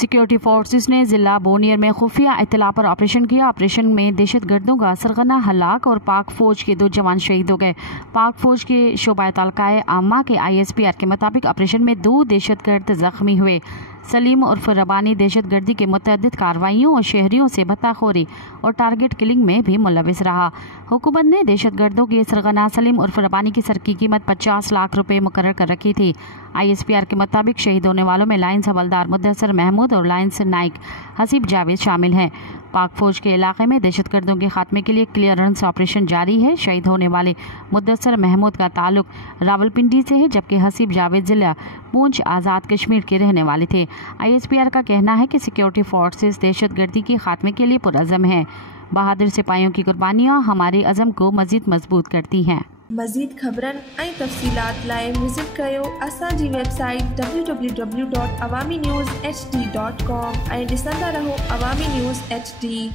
Security forces ने जिला Bonior में खुफिया इत्तला पर ऑपरेशन किया। ऑपरेशन में दहशतगर्दों का सरगना हलाक और पाक फौज के 2 जवान शहीद हो गए। पाक फौज के शोबा तलकाए आमा के ISPR के मुताबिक ऑपरेशन में 2 दहशतगर्द जख्मी हुए। सलीम उर्फ रबानी दहशतगर्दी के मुतअद्दिद कार्रवाइयों और शहरियों से भत्ताखोरी और टारगेट किलिंग में भी मुलविस रहा। हुकूमत ने दहशतगर्दों के सरगना सलीम उर्फ रबानी की सर की कीमत 50 लाख रुपए मुकर्रर कर रखी थी। ISPR के मुताबिक शहीद होने वालों में लाइन्स हवलदार मुद्दसर महमूद और लाइन्स नाइक हसीब जावेद शामिल हैं। पाक फौज के इलाके में दहशतगर्दों के खात्मे के लिए क्लियरेंस ऑपरेशन जारी है। शहीद होने वाले मुद्दसर महमूद का ताल्लुक रावलपिंडी से है, जबकि हसीब जावेद जिला पूंछ आज़ाद कश्मीर के रहने वाले थे। ISPR का कहना है कि सिक्योरिटी फोर्सेस दहशतगर्दी के खात्मे के लिए पुरअज़म हैं। बहादुर सिपाहियों की कुर्बानियाँ हमारे अज़म को मज़ीद मजबूत करती हैं। मज़ीद ख़बरनि ऐं तफ़सीलात लाइ विज़िट कयो असांजी वेबसाइट www.awamiNewsHD.com ऐं ॾिसंदा रहो अवामी न्यूज़ HD।